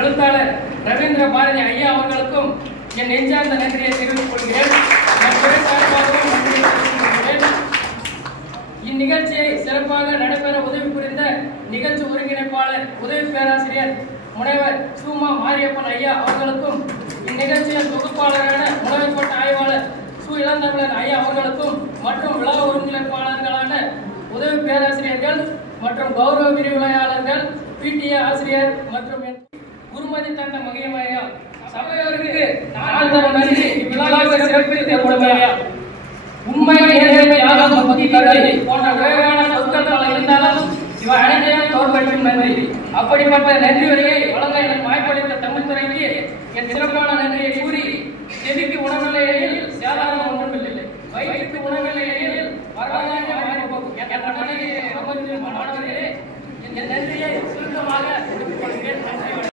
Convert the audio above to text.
எழுத்தாளர் ரவீந்திர பாரதி ஐயா அவர்களுக்கும் என் நெஞ்சார்ந்த நன்றியை தெரிவித்துக் கொள்கிறேன். இந்நிகழ்ச்சியை சிறப்பாக நடைபெற உதவி புரிந்த நிகழ்ச்சி ஒருங்கிணைப்பாளர் உதவி பேராசிரியர் முனைவர் சுமா மாரியப்பன் ஐயா அவர்களுக்கும், இந்நிகழ்ச்சியின் தொகுப்பாளரான உணவுப்பட்ட ஆய்வாளர் சு இளந்தமிழன் ஐயா அவர்களுக்கும் மற்றும் விழா ஒருங்கிணைப்பாளர்களான உதவி பேராசிரியர்கள் மற்றும் கௌரவ விரிவுரையாளர்கள், பிடிஏ ஆசிரியர் மற்றும் குருமதி தந்த மகிமையா சபையோருக்கு நான் தரும் நன்றி. இவ்விழாவை சிறப்பித்த உண்மை நேர்மையாக பக்தி கருணை போன்ற உயர்வான சொற்கள் இருந்தாலும் இவை அனைத்தையும் தோற்பற்றும் நன்றி. அப்படிப்பட்ட நன்றி உரையை வழங்க